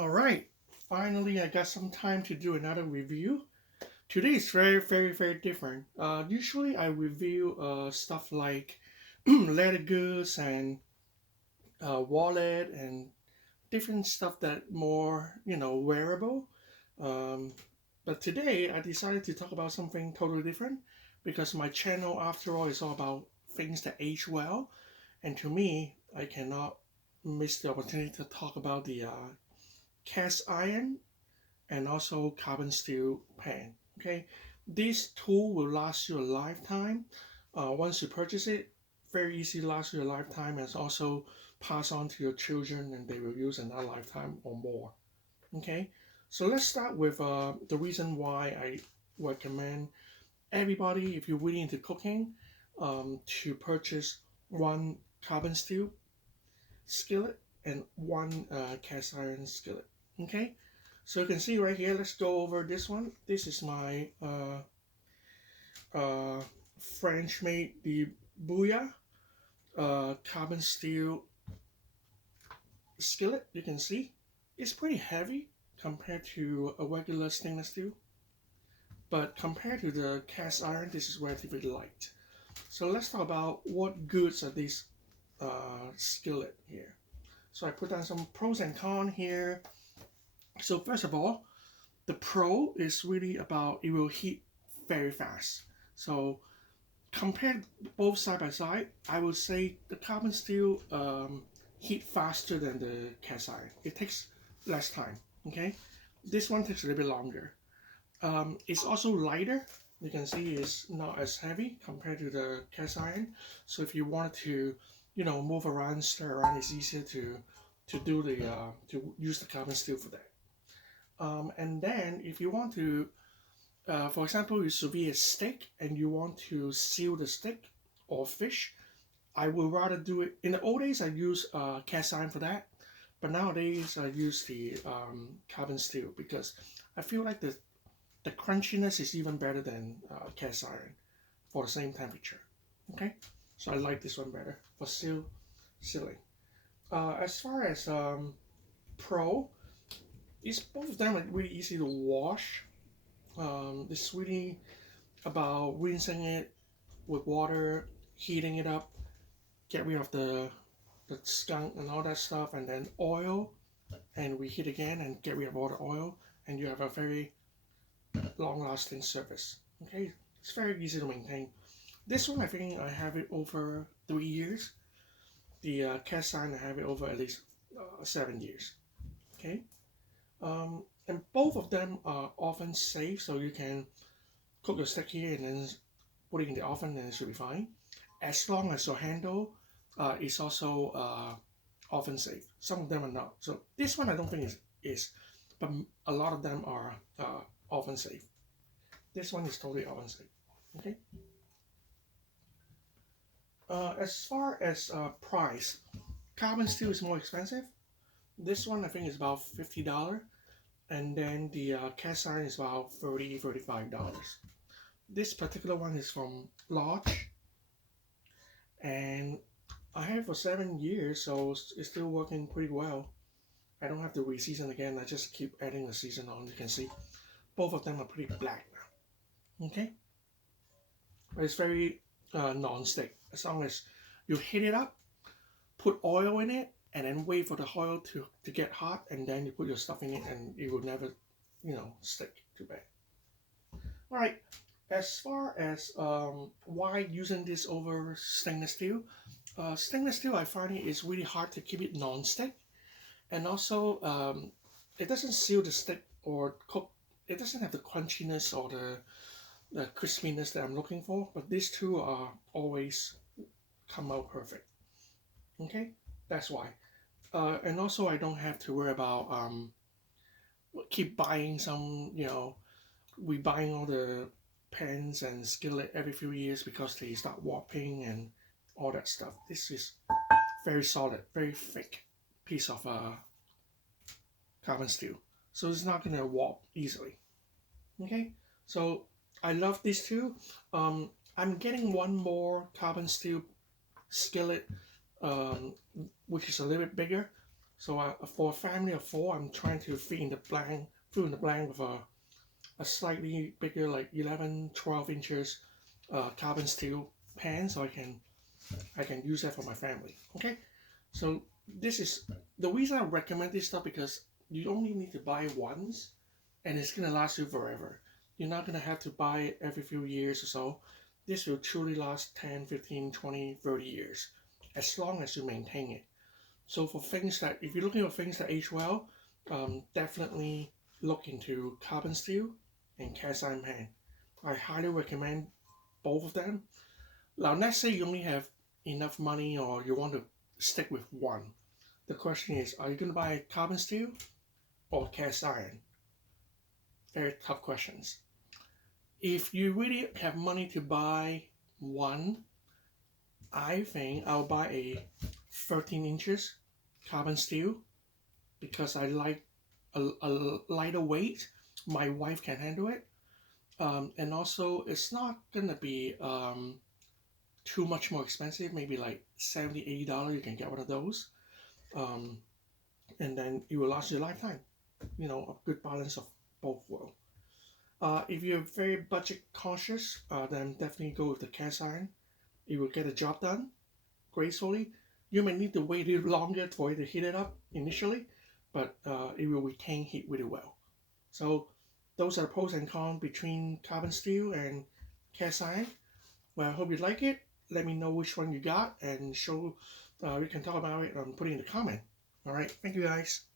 Alright, finally I got some time to do another review. Today is very different. Usually I review stuff like leather goods and wallet and different stuff that more, wearable. Um, but today I decided to talk about something totally different because my channel, after all, is all about things that age well. And to me, I cannot miss the opportunity to talk about the cast iron and also carbon steel pan. Okay, this tool will last you a lifetime. Once you purchase it, very easy last you a lifetime, and also pass on to your children, and they will use in a lifetime or more. Okay, so let's start with the reason why I recommend everybody, if you're really into cooking, to purchase one carbon steel skillet and one cast iron skillet. Okay, so you can see right here. Let's go over this one. This is my uh, French made the Booyah carbon steel skillet. You can see it's pretty heavy compared to a regular stainless steel, but compared to the cast iron, this is relatively light. So let's talk about what goods are these skillet here. So I put down some pros and cons here. So first of all, the pro is really about it will heat very fast. So compared both side by side, I would say the carbon steel heat faster than the cast iron. It takes less time. Okay, this one takes a little bit longer. It's also lighter. You can see it's not as heavy compared to the cast iron. So if you want to, move around, stir around, it's easier to do the to use the carbon steel for that. And then if you want to, for example, you sous vide a steak and you want to seal the steak or fish, I would rather do it. In the old days, I use cast iron for that, but nowadays I use the carbon steel because I feel like the crunchiness is even better than cast iron for the same temperature. Okay, so I like this one better for sealing. As far as pro, it's both of them are really easy to wash. It's really about rinsing it with water, heating it up, get rid of the skunk and all that stuff, and then oil, and reheat again and get rid of all the oil, and you have a very long-lasting surface. Okay, it's very easy to maintain. This one, I think I have it over 3 years. The cast iron, I have it over at least 7 years. Okay, and both of them are oven safe, so you can cook your steak here and then put it in the oven, and it should be fine. As long as your handle is also oven safe. Some of them are not. So this one I don't think is, but a lot of them are oven safe. This one is totally oven safe. Okay. As far as price, carbon steel is more expensive. This one I think is about $50, and then the cast iron is about $35. This particular one is from Lodge, and I have it for 7 years, so it's still working pretty well. I don't have to re-season again. I just keep adding the season on. You can see both of them are pretty black now. Okay, but it's very non-stick. As long as you heat it up, put oil in it, and then wait for the oil to get hot, and then you put your stuff in it, and it will never, stick too bad. All right. As far as why using this over stainless steel, stainless steel I find it is really hard to keep it non-stick, and also it doesn't seal the stick or cook. It doesn't have the crunchiness or the crispiness that I'm looking for. But these two are always come out perfect. Okay, that's why. And also I don't have to worry about keep buying some. We buying all the pans and skillet every few years because they start warping and all that stuff. This is very solid, very thick piece of carbon steel, so it's not gonna warp easily. Okay, so I love these two. I'm getting one more carbon steel skillet, which is a little bit bigger. So for a family of four, I'm trying to fill in the blank with a slightly bigger, like 11, 12 inches carbon steel pan, so I can use that for my family. Okay, so this is the reason I recommend this stuff, because you only need to buy once, and it's gonna last you forever. You're not gonna have to buy it every few years or so. This will truly last 10, 15, 20, 30 years, as long as you maintain it. So for things that, if you're looking for things that age well, definitely look into carbon steel and cast iron pan. I highly recommend both of them. Now, let's say you only have enough money or you want to stick with one. The question is, are you going to buy carbon steel or cast iron? Very tough questions. If you really have money to buy one, I think I'll buy a 13 inches carbon steel, because I like a lighter weight. My wife can handle it. And also, it's not gonna be too much more expensive. Maybe like $70, $80. You can get one of those, um, and then it will last you a lifetime. You know, a good balance of both worlds. If you're very budget cautious, then definitely go with the cast iron. It will get the job done gracefully. You may need to wait a little longer for it to heat it up initially, but it will retain heat really well. So those are the pros and cons between carbon steel and cast iron. Well, I hope you like it. Let me know which one you got, and we can talk about it and put it in the comment. All right, thank you guys.